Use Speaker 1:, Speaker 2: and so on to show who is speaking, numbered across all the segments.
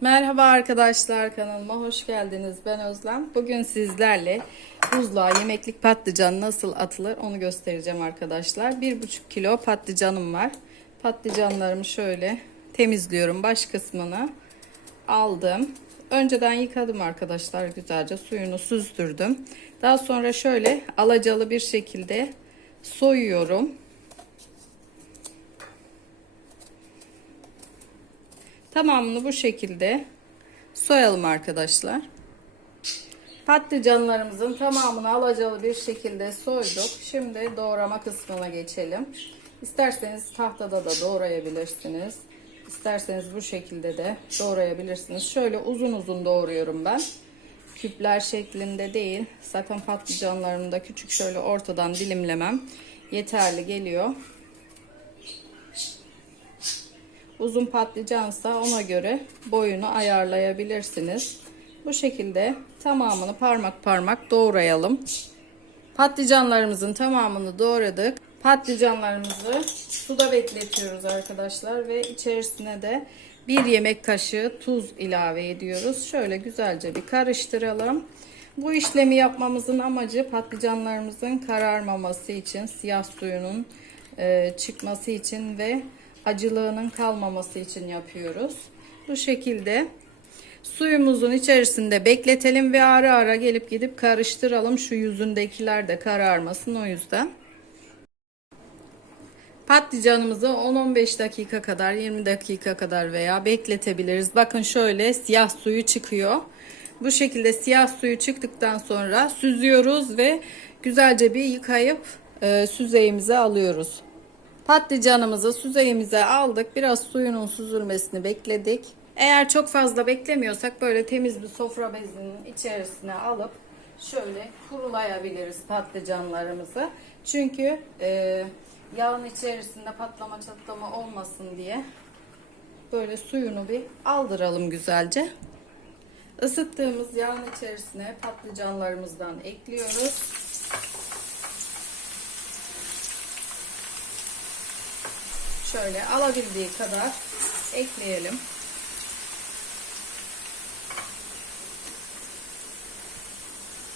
Speaker 1: Merhaba arkadaşlar kanalıma hoş geldiniz. Ben Özlem. Bugün sizlerle buzluğa yemeklik patlıcan nasıl atılır onu göstereceğim arkadaşlar. 1,5 kilo patlıcanım var. Patlıcanlarımı şöyle temizliyorum. Baş kısmını aldım. Önceden yıkadım arkadaşlar güzelce suyunu süzdürdüm. Daha sonra şöyle alacalı bir şekilde soyuyorum. Tamamını bu şekilde soyalım arkadaşlar. Patlıcanlarımızın tamamını alacalı bir şekilde soyduk. Şimdi doğrama kısmına geçelim. İsterseniz tahtada da doğrayabilirsiniz. İsterseniz bu şekilde de doğrayabilirsiniz. Şöyle uzun uzun doğruyorum ben. Küpler şeklinde değil. Zaten patlıcanlarımı da küçük şöyle ortadan dilimlemem yeterli geliyor. Uzun patlıcansa ona göre boyunu ayarlayabilirsiniz. Bu şekilde tamamını parmak parmak doğrayalım. Patlıcanlarımızın tamamını doğradık. Patlıcanlarımızı suda bekletiyoruz arkadaşlar ve içerisine de bir yemek kaşığı tuz ilave ediyoruz. Şöyle güzelce bir karıştıralım. Bu işlemi yapmamızın amacı patlıcanlarımızın kararmaması için, siyah suyunun e, çıkması için ve acılığının kalmaması için yapıyoruz. Bu şekilde suyumuzun içerisinde bekletelim ve ara ara gelip gidip karıştıralım. Şu yüzündekiler de kararmasın o yüzden. Patlıcanımızı 10-15 dakika kadar 20 dakika kadar veya bekletebiliriz. Bakın şöyle siyah suyu çıkıyor. Bu şekilde siyah suyu çıktıktan sonra süzüyoruz ve güzelce bir yıkayıp e, süzeyimize alıyoruz. Patlıcanımızı süzeyimize aldık. Biraz suyunun süzülmesini bekledik. Eğer çok fazla beklemiyorsak böyle temiz bir sofra bezinin içerisine alıp şöyle kurulayabiliriz patlıcanlarımızı. Çünkü e, yağın içerisinde patlama çatlama olmasın diye böyle suyunu bir aldıralım güzelce. Isıttığımız yağın içerisine patlıcanlarımızdan ekliyoruz. Şöyle alabildiği kadar ekleyelim.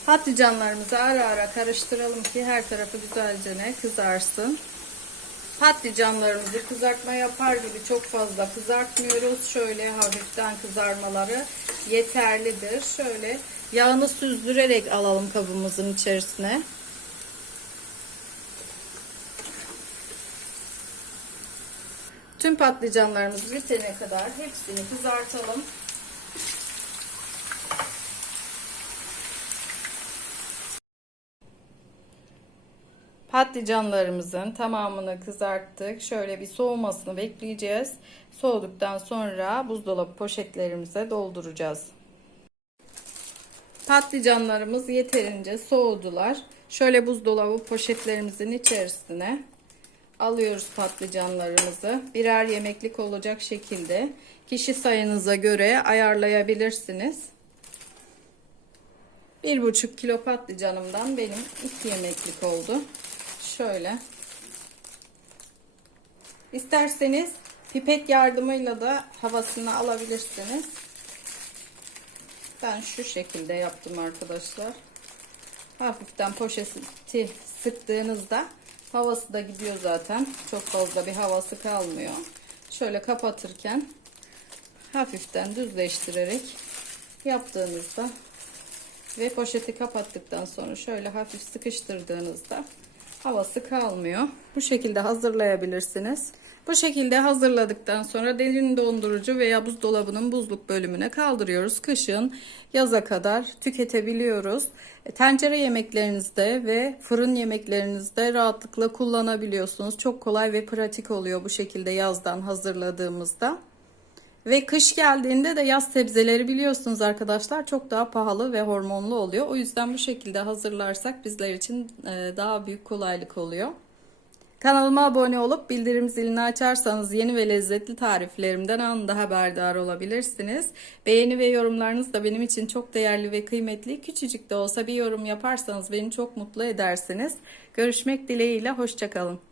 Speaker 1: Patlıcanlarımızı ara ara karıştıralım ki her tarafı güzelce ne kızarsın. Patlıcanlarımızı kızartma yapar gibi çok fazla kızartmıyoruz. Şöyle hafiften kızarmaları yeterlidir. Şöyle yağını süzdürerek alalım kabımızın içerisine. Tüm patlıcanlarımız bitene kadar hepsini kızartalım. Patlıcanlarımızın tamamını kızarttık. Şöyle bir soğumasını bekleyeceğiz. Soğuduktan sonra buzdolabı poşetlerimize dolduracağız. Patlıcanlarımız yeterince soğudular. Şöyle buzdolabı poşetlerimizin içerisine alıyoruz patlıcanlarımızı. Birer yemeklik olacak şekilde kişi sayınıza göre ayarlayabilirsiniz. 1,5 kilo patlıcanımdan benim 2 yemeklik oldu. Şöyle. İsterseniz pipet yardımıyla da havasını alabilirsiniz. Ben şu şekilde yaptım arkadaşlar. Hafiften poşeti sıktığınızda havası da gidiyor zaten. Çok fazla bir havası kalmıyor. Şöyle kapatırken hafiften düzleştirerek yaptığınızda ve poşeti kapattıktan sonra şöyle hafif sıkıştırdığınızda havası kalmıyor. Bu şekilde hazırlayabilirsiniz. Bu şekilde hazırladıktan sonra derin dondurucu veya buzdolabının buzluk bölümüne kaldırıyoruz. Kışın yaza kadar tüketebiliyoruz. E, tencere yemeklerinizde ve fırın yemeklerinizde rahatlıkla kullanabiliyorsunuz. Çok kolay ve pratik oluyor bu şekilde yazdan hazırladığımızda. Ve kış geldiğinde de yaz sebzeleri biliyorsunuz arkadaşlar çok daha pahalı ve hormonlu oluyor. O yüzden bu şekilde hazırlarsak bizler için e, daha büyük kolaylık oluyor. Kanalıma abone olup bildirim zilini açarsanız yeni ve lezzetli tariflerimden anında haberdar olabilirsiniz. Beğeni ve yorumlarınız da benim için çok değerli ve kıymetli. Küçücük de olsa bir yorum yaparsanız beni çok mutlu edersiniz. Görüşmek dileğiyle hoşçakalın.